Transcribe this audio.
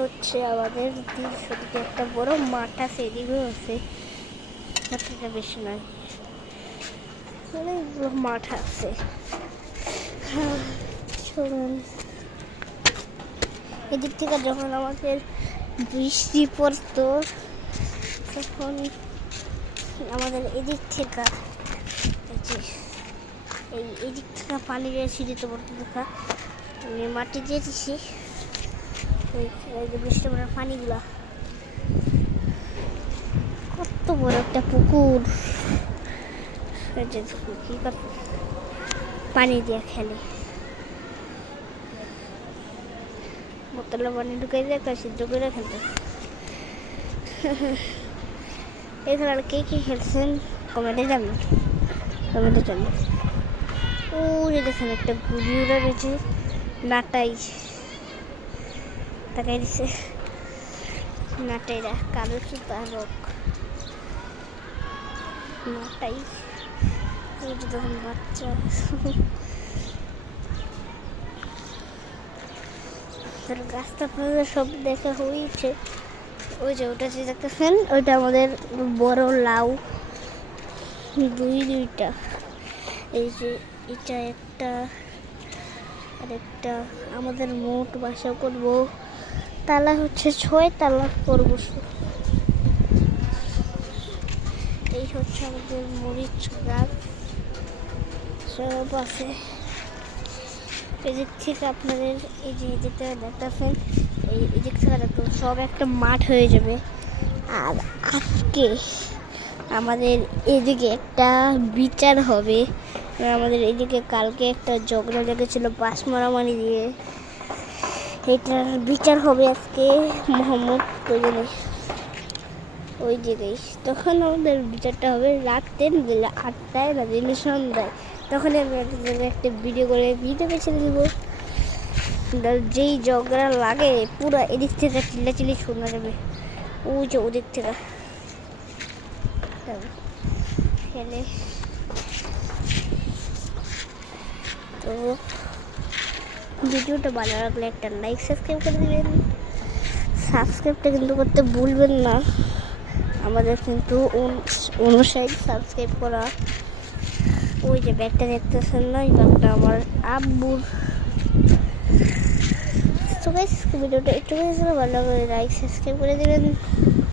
হচ্ছে আমাদের দিকে একটা বড় মাঠ আছে, এদিকেও আছে, মাঠটা বেশি নয়, অনেকগুলো মাঠ আছে। চলুন, এদিক থেকে যখন আমাদের বৃষ্টি পড়তো তখন আমাদের এদিক থেকে এই দিক থেকে পানি ছিটিতে পড়তে দেখা আমি মাটি দিয়ে দিছি, বৃষ্টি পড়ার পানিগুলা। কত বড় একটা পুকুর, কি পানি দিয়ে খেলে, বোতলে পানি ঢুকাই দিয়ে একটা সিদ্ধ করে খেলতে। এখানে আর কে কে খেলছেন কমেন্টে জানবেন, ও যে দেখেন একটা ঘুড়ি উড়ে রয়েছে, নাটাই তাকাই দিছে, নাটাইরা কালো সুতা রোগ নাটাই, দেখুন বাচ্চা। গাছটা আপনাদের সব দেখা হয়েছে, ওই যে ওটা যে দেখতেছেন ওইটা আমাদের বড় লাউ, দুইটা, এই যে এটা একটা আর একটা। আমাদের মোট বাসা করব তালা হচ্ছে 6 তালা করব। এই হচ্ছে আমাদের মরিচ গাছ সব আছে। এদিক থেকে আপনাদের এই যে এদিক থেকে দেখতেছেন, এই দিক থেকে দেখুন সব একটা মাঠ হয়ে যাবে। আর আজকে আমাদের এদিকে একটা বিচার হবে, আমাদের এদিকে কালকে একটা ঝগড়া লেগেছিল বাস মারামারি দিয়ে, এটার বিচার হবে আজকে মোহাম্মদ প্রয়োজনে ওই জায়গায়। তখন আমাদের বিচারটা হবে রাত 8টায় না দিলে সন্ধ্যায়, তখন আমি একটা ভিডিও করে ইউটিউবে ছেড়ে দিব। যেই ঝগড়া লাগে পুরো এদিক থেকে চিল্লাচিল্লি শোনা যাবে, ওই যে ওদিক থেকে খেলে। তো ভিডিওটা ভালো লাগলে একটা লাইক সাবস্ক্রাইব করে দেবেন, সাবস্ক্রাইবটা কিন্তু করতে ভুলবেন না। আমাদের কিন্তু 59 সাবস্ক্রাইব করা। ওই যে ব্যাগটা দেখতেছেন না, এই ব্যাগটা আমার আব্বুর। তো গাইস ভিডিওটা একটু ভালো করে লাইক সাবস্ক্রাইব করে দেবেন।